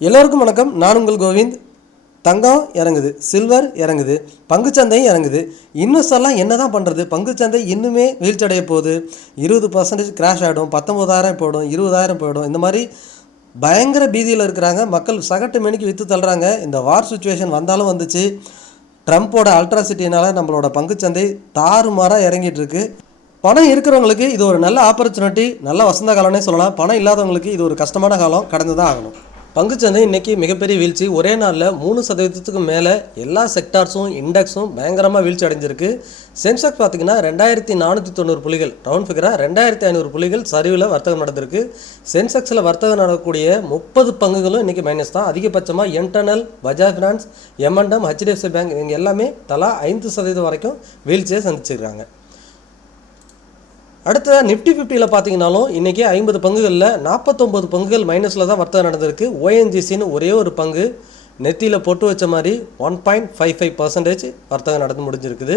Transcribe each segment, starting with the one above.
எல்லோருக்கும் வணக்கம். நான் உங்கள் கோவிந்த். தங்கம் இறங்குது, சில்வர் இறங்குது, பங்குச்சந்தையும் இறங்குது. இன்வெஸ்டர்லாம் என்ன தான் பண்ணுறது? பங்குச்சந்தை இன்னுமே வீழ்ச்சியடைய போகுது. 20% கிராஷ் ஆகிடும், 19,000 போயிடும், 20,000 போயிடும். இந்த மாதிரி பயங்கர பீதியில் இருக்கிறாங்க. மக்கள் சகட்டு மணிக்கு விற்று தள்ளுறாங்க. இந்த வார் சுச்சுவேஷன் வந்தாலும் வந்துச்சு. ட்ரம்ப்போட அல்ட்ராசிட்டினால் நம்மளோட பங்குச்சந்தை தாறுமாறாக இறங்கிட்டு இருக்கு. பணம் இருக்கிறவங்களுக்கு இது ஒரு நல்ல ஆப்பர்ச்சுனிட்டி, நல்ல வசந்த காலம்னே சொல்லலாம். பணம் இல்லாதவங்களுக்கு இது ஒரு கஷ்டமான காலம், கடந்து தான் ஆகணும். பங்குச்சந்தை இன்றைக்கி மிகப்பெரிய வீழ்ச்சி. ஒரே நாளில் 3% மேலே எல்லா செக்டார்ஸும் இண்டெக்ஸும் பயங்கரமாக வீழ்ச்சி அடைஞ்சிருக்கு. சென்செக்ஸ் பார்த்திங்கன்னா 2490 புள்ளிகள், ரவுண்ட் ஃபிகராக 2500 புள்ளிகள் சரிவில் வர்த்தகம் நடந்திருக்கு. சென்செக்ஸில் வர்த்தகம் நடக்கக்கூடிய 30 பங்குகளும் இன்றைக்கி மைனஸ் தான். அதிகபட்சமாக enteral, Bajaj finance, momentum, HDFC bank இவங்க எல்லாமே தலா 5% வரைக்கும் வீழ்ச்சியை சந்திச்சிருக்காங்க. அடுத்த நிஃப்டி 50ல் பார்த்தீங்கன்னாலும் இன்றைக்கி 50 பங்குகளில் 49 பங்குகள் மைனஸில் தான் வர்த்தகம் நடந்திருக்கு. ஓஎன்ஜிசின்னு ஒரே ஒரு பங்கு நெத்தியில் போட்டு வச்ச மாதிரி 1.55% வர்த்தகம் நடந்து முடிஞ்சிருக்குது.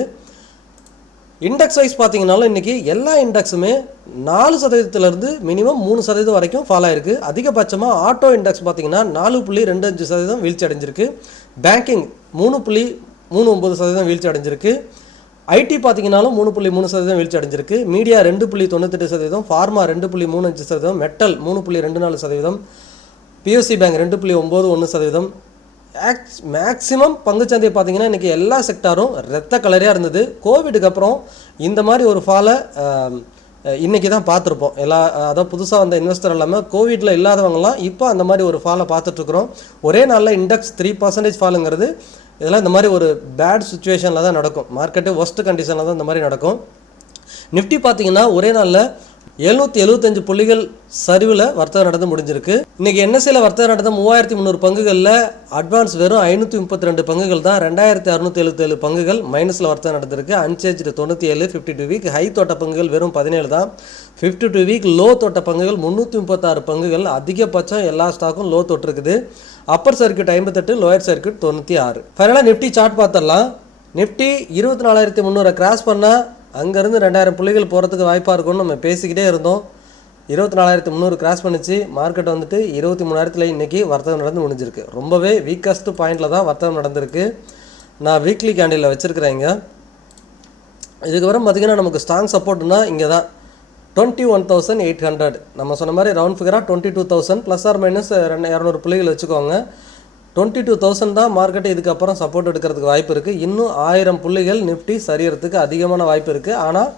இண்டெக்ஸ் வைஸ் பார்த்தீங்கன்னாலும் இன்றைக்கி எல்லா இண்டெக்ஸுமே 4%லேருந்து மினிமம் 3% வரைக்கும் ஃபால் ஆகிருக்கு. அதிகபட்சமாக ஆட்டோ இண்டெக்ஸ் பார்த்தீங்கன்னா 4.25% வீழ்ச்சி அடைஞ்சிருக்கு. பேங்கிங் 3.39% வீழ்ச்சி அடைஞ்சிருக்கு. ஐடி பார்த்தீங்கன்னாலும் 3.3% வீழ்ச்சி அடைஞ்சிருக்கு. Media 2.98%, pharma 2.35%, metal 3.24%, BSc bank 2.91%. Maximum பங்குச்சந்தை பார்த்தீங்கன்னா இன்றைக்கி எல்லா செக்டாரும் ரத்த கலரியாக இருந்தது. கோவிடுக்கு அப்புறம் இந்த மாதிரி ஒரு ஃபாலை இன்றைக்கி தான் பார்த்துருப்போம். அதாவது புதுசாக வந்த இன்வெஸ்டர் எல்லாமே கோவிடில் இல்லாதவங்களாம் இப்போ அந்த மாதிரி ஒரு ஃபாலை பார்த்துட்ருக்குறோம். ஒரே நாளில் இண்டெக்ஸ் 3% ஃபாலுங்கிறது இதெல்லாம் இந்த மாதிரி ஒரு பேட் சுச்சுவேஷனில் தான் நடக்கும். மார்க்கெட்டு ஒஸ்ட் கண்டிஷனில் தான் இந்த மாதிரி நடக்கும். நிஃப்டி பார்த்தீங்கன்னா ஒரே நாளில் 775 புள்ளிகள் சரிவில் வர்த்தகம் நடந்து முடிஞ்சிருக்கு. இன்றைக்கி என்எஸ்சியில் வர்த்தகம் நடந்த 3300 பங்குகளில் அட்வான்ஸ் வெறும் 532 பங்குகள் தான். 2677 பங்குகள் மைனஸில் வர்த்தகம் நடந்திருக்கு. அன்சேஜ்டு 97, 52 வீக் ஹை தொட்ட பங்குகள் வெறும் 17 தான். 52 வீக் லோ தொட்ட பங்குகள் 336 பங்குகள். அதிகபட்சம் எல்லா ஸ்டாக்கும் லோ தொட்டிருக்குது. Upper circuit 58, lower circuit 96. ஃபைனலாக நிஃப்டி சார்ட் பார்த்துடலாம். நிஃப்டி 24,300 கிராஸ் பண்ணால் அங்கேருந்து 2000 புள்ளிகள் போகிறதுக்கு வாய்ப்பாக இருக்கும்னு நம்ம பேசிக்கிட்டே இருந்தோம். 24,300 கிராஸ் பண்ணிச்சு. மார்க்கெட் வந்துட்டு 23,000 இன்றைக்கி வர்த்தகம் நடந்து முடிஞ்சிருக்கு. ரொம்பவே வீக்கஸ்ட் பாயிண்டில் தான் வர்த்தகம் நடந்திருக்கு. நான் வீக்லி கேண்டிலில் வச்சுருக்கிறேங்க. இதுக்கப்புறம் பார்த்திங்கன்னா நமக்கு ஸ்ட்ராங் சப்போர்ட்னா இங்கே தான் 21,800. நம்ம சொன்ன மாதிரி ரவுண்ட் ஃபிகராக 22,000 ப்ளஸ் ஆர் மைனஸ் 200 புள்ளிகள் வச்சுக்கோங்க. 22,000 தான் மார்க்கெட்டு இதுக்கப்புறம் சப்போர்ட் எடுக்கிறதுக்கு வாய்ப்பு இருக்குது. இன்னும் 1000 புள்ளிகள் நிஃப்டி சரியறதுக்கு அதிகமான வாய்ப்பு இருக்குது. ஆனால்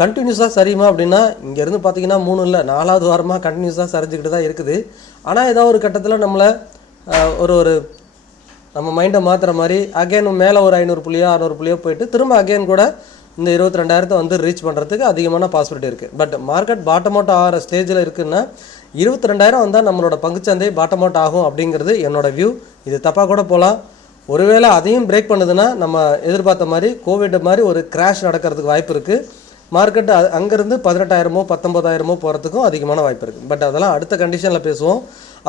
கண்டினியூஸாக சரியுமா அப்படின்னா இங்கேருந்து பார்த்தீங்கன்னா 3 இல்லை 4வது வாரமாக கண்டினியூஸாக சரிஞ்சிக்கிட்டு தான் இருக்குது. ஆனால் ஏதோ ஒரு கட்டத்தில் நம்மளை ஒரு நம்ம மைண்டை மாற்றுற மாதிரி அகெயின் மேலே ஒரு 500 புள்ளியோ 600 புள்ளியோ போயிட்டு திரும்ப அகெயின் கூட இந்த 22,000 வந்து ரீச் பண்ணுறதுக்கு அதிகமான பாசிபிலிட்டி இருக்குது. பட் மார்க்கெட் பாட்டம் அவுட் ஆகிற ஸ்டேஜில் இருக்குன்னா 22,000 வந்தால் நம்மளோட பங்குச்சந்தை பாட்டம் அவுட் ஆகும் அப்படிங்கிறது என்னோடய வியூ. இது தப்பாக கூட போகலாம். ஒருவேளை அதையும் பிரேக் பண்ணுதுன்னா நம்ம எதிர்பார்த்த மாதிரி கோவிட் மாதிரி ஒரு கிராஷ் நடக்கிறதுக்கு வாய்ப்பு இருக்குது. மார்க்கெட்டு அங்கேருந்து 18,000 19,000 போகிறதுக்கும் அதிகமான வாய்ப்பு இருக்குது. பட் அதெல்லாம் அடுத்த கண்டிஷனில் பேசுவோம்.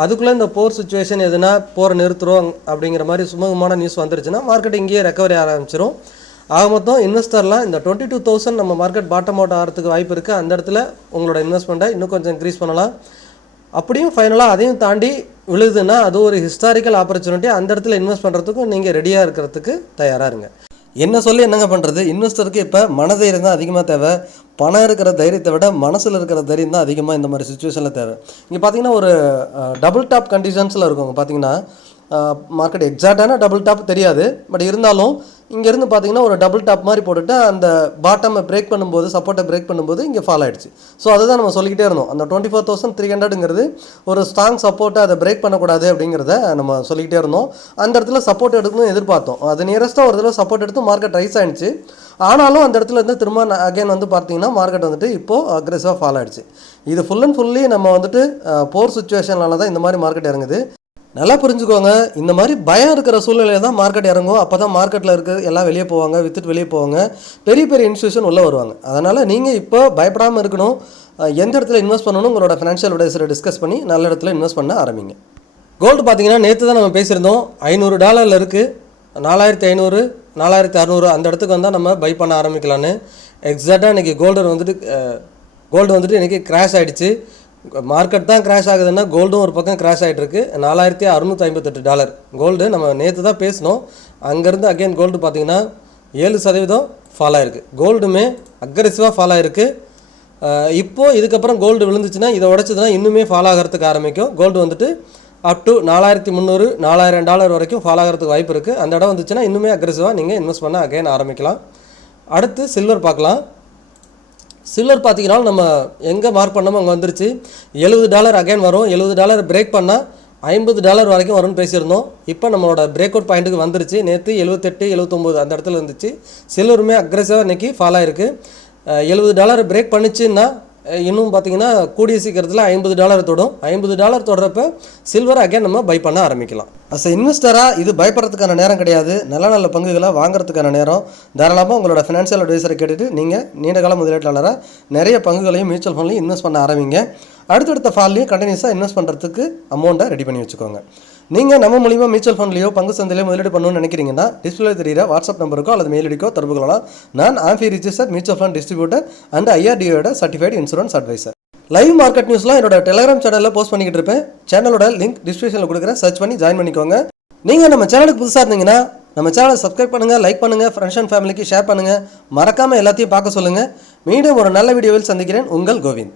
அதுக்குள்ளே இந்த போர் சுச்சுவேஷன் எதுனா போரை நிறுத்துகிறோம் அப்படிங்கிற மாதிரி சுமூகமான நியூஸ் வந்துருச்சுன்னா மார்க்கெட் இங்கேயே ரெக்கவரி ஆரம்பிச்சிடும். ஆக மொத்தம் இன்வெஸ்டர்லாம் இந்த 22,000 நம்ம மார்க்கெட் பாட்டம் அவுட் ஆகிறதுக்கு வாய்ப்பு இருக்குது. அந்த இடத்துல உங்களோட இன்வெஸ்ட்மெண்ட்டை இன்னும் கொஞ்சம் இன்க்ரீஸ் பண்ணலாம். அப்படியும் ஃபைனலாக அதையும் தாண்டி விழுதுன்னா அது ஒரு ஹிஸ்டாரிக்கல் ஆப்பர்ச்சுனிட்டி. அந்த இடத்துல இன்வெஸ்ட் பண்ணுறதுக்கும் நீங்கள் ரெடியாக இருக்கிறதுக்கு தயாராக இருங்க. என்ன சொல்லி என்னங்க பண்ணுறது? இன்வெஸ்டருக்கு இப்போ மனதைரியம் தான் அதிகமாக தேவை. பணம் இருக்கிற தைரியத்தை விட மனசில் இருக்கிற தைரியம் தான் அதிகமாக இந்த மாதிரி சுச்சுவேஷனில் தேவை. இங்கே பார்த்தீங்கன்னா ஒரு டபுள் டாப் கண்டிஷன்ஸில் இருக்கும். பார்த்தீங்கன்னா மார்க்கெட் எக்ஸாக்டான டபுள் டாப் தெரியாது. பட் இருந்தாலும் இங்கேருந்து பார்த்தீங்கன்னா ஒரு டபுள் டாப் மாதிரி போட்டுட்டு அந்த பாட்டமை பிரேக் பண்ணும்போது, சப்போர்ட்டை பிரேக் பண்ணும்போது இங்கே ஃபால் ஆகிடுச்சு. ஸோ அதை தான் நம்ம சொல்லிக்கிட்டே இருந்தோம். அந்த 24,300ங்கிறது ஒரு ஸ்ட்ராங் சப்போர்ட்டை அதை பிரேக் பண்ணக்கூடாது அப்படிங்கிறத நம்ம சொல்லிக்கிட்டே இருந்தோம். அந்த இடத்துல சப்போர்ட் எடுக்கணும்னு எதிர்பார்த்தோம். அது நியரஸ்ட்டாக ஒரு தடவை சப்போர்ட் எடுத்து மார்க்கெட் ரைஸ் ஆகிடுச்சு. ஆனாலும் அந்த இடத்துல இருந்து திரும்ப அகைன் வந்து பார்த்தீங்கன்னா மார்க்கெட் வந்துட்டு இப்போது அக்ரெசிவாக ஃபால் ஆகிடுச்சு. இது ஃபுல் அண்ட் ஃபுல்லி நம்ம வந்துட்டு போர் சுச்சுவேஷனால தான் இந்த மாதிரி மார்க்கெட் இறங்குது. நல்லா புரிஞ்சுக்கோங்க. இந்த மாதிரி பயம் இருக்கிற சூழ்நிலையில் தான் மார்க்கெட் இறங்கும். அப்போ தான் மார்க்கெட்டில் இருக்க எல்லாம் வெளியே போவாங்க, விற்றுட்டு வெளியே போவாங்க, பெரிய பெரிய இன்ஸ்டியூஷன் உள்ளே வருவாங்க. அதனால் நீங்கள் இப்போ பயப்படாமல் இருக்கணும். எந்த இடத்துல இன்வெஸ்ட் பண்ணணும் உங்களோட ஃபினான்ஷியல் அட்வைசரை டிஸ்கஸ் பண்ணி நல்ல இடத்துல இன்வெஸ்ட் பண்ண ஆரம்பிங்க. கோல்டு பார்த்தீங்கன்னா நேற்று தான் நம்ம பேசியிருந்தோம். $500 இருக்குது. 4,500 4,600 அந்த இடத்துக்கு வந்தால் நம்ம பை பண்ண ஆரம்பிக்கலான்னு. எக்ஸாக்டாக இன்றைக்கி கோல்டு வந்துட்டு இன்றைக்கி கிராஷ் ஆகிடுச்சு. மார்க்கெட் தான் கிராஷ் ஆகுதுன்னா கோல்டும் ஒரு பக்கம் கிராஷ் ஆகிட்டு இருக்கு. $4658 கோல்டு. நம்ம நேற்று தான் பேசினோம். அங்கேருந்து அகைன் கோல்டு பார்த்தீங்கன்னா 7% ஃபால் ஆகிருக்கு. கோல்டுமே அக்ரெசிவாக ஃபால் ஆகிருக்கு. இப்போது இதுக்கப்புறம் கோல்டு விழுந்துச்சுன்னா இதை உடச்சதுன்னா இன்னுமே ஃபால் ஆகிறதுக்கு ஆரம்பிக்கும். கோல்டு வந்துட்டு அப் டு $4300 $4000 வரைக்கும் ஃபால் ஆகிறதுக்கு வாய்ப்பு இருக்குது. அந்த இடம் வந்துச்சுன்னா இன்னுமே அக்ரெசிவாக நீங்கள் இன்வெஸ்ட் பண்ண அகைன் ஆரம்பிக்கலாம். அடுத்து சில்வர் பார்க்கலாம். சில்வர் பார்த்தீங்கன்னா நம்ம எங்கே மார்க் பண்ணோமோ அங்கே வந்துருச்சு. $70 அகைன் வரும். $70 பிரேக் பண்ணால் $50 வரைக்கும் வரும்னு பேசியிருந்தோம். இப்போ நம்மளோட பிரேக் அவுட் பாயிண்ட்டுக்கு வந்துருச்சு. நேற்று 78 79 அந்த இடத்துல இருந்துச்சு. சில்வருமே அக்ரெசிவாக இன்றைக்கி ஃபால் ஆகிருக்கு. $70 பிரேக் பண்ணிச்சுன்னா இன்னும் பார்த்தீங்கன்னா கூடிய சீக்கிரத்தில் $50 தொடும். $50 தொடுறப்ப சில்வர் அகைன் நம்ம பை பண்ண ஆரம்பிக்கலாம். அஸ் இன்வெஸ்டராக இது பயப்படுறதுக்கான நேரம் கிடையாது. நல்ல நல்ல பங்குகளை வாங்குறதுக்கான நேரம். தாராளமாக உங்களோட ஃபினான்ஷியல் அட்வைசரை கேட்டுட்டு நீங்கள் நீண்டகால முதலீட்டாளராக நிறைய பங்குகளையும் மியூச்சுவல் ஃபண்ட்லையும் இன்வெஸ்ட் பண்ண ஆரம்பிங்க. அடுத்தடுத்த ஃபால்லையும் கண்டினியூஸாக இன்வெஸ்ட் பண்ணுறதுக்கு அமௌண்ட்டை ரெடி பண்ணி வச்சுக்கோங்க. நீங்கள் நம்ம மூலிமா மியூச்சுவல் ஃபண்ட்லையோ பங்கு சந்தையிலையோ முதலீடு பண்ணணும்னு நினைக்கிறீங்கன்னா டிஸ்பிளே தெரிகிற வாட்ஸ்அப் நம்பருக்கோ அல்லது மெயில் ஐடிக்கோ தொடர்பு கொள்ளலாம். நான் AMFI register mutual fund distributor and IRDAயோட certified insurance advisor. Live market நியூஸ்லாம் என்னோட டெலிகிராம் சேனலில் போஸ்ட் பண்ணிக்கிட்டு இருப்பேன். சேனலோட லிங்க் டிஸ்கிரிப்ஷனில் கொடுக்குறேன். சர்ச் பண்ணி ஜாயின் பண்ணிக்கோங்க. நீங்கள் நம்ம சேனலுக்கு புதுசாக இருந்தீங்கன்னா நம்ம சேனலை சப்ஸ்கிரைப் பண்ணுங்கள், லைக் பண்ணுங்கள், ஃப்ரெண்ட்ஸ் அண்ட் ஃபேமிலிக்கு ஷேர் பண்ணுங்கள். மறக்காமல் எல்லாத்தையும் பார்க்க சொல்லுங்கள். மீண்டும் ஒரு நல்ல வீடியோவில் சந்திக்கிறேன். உங்கள் கோவிந்த்.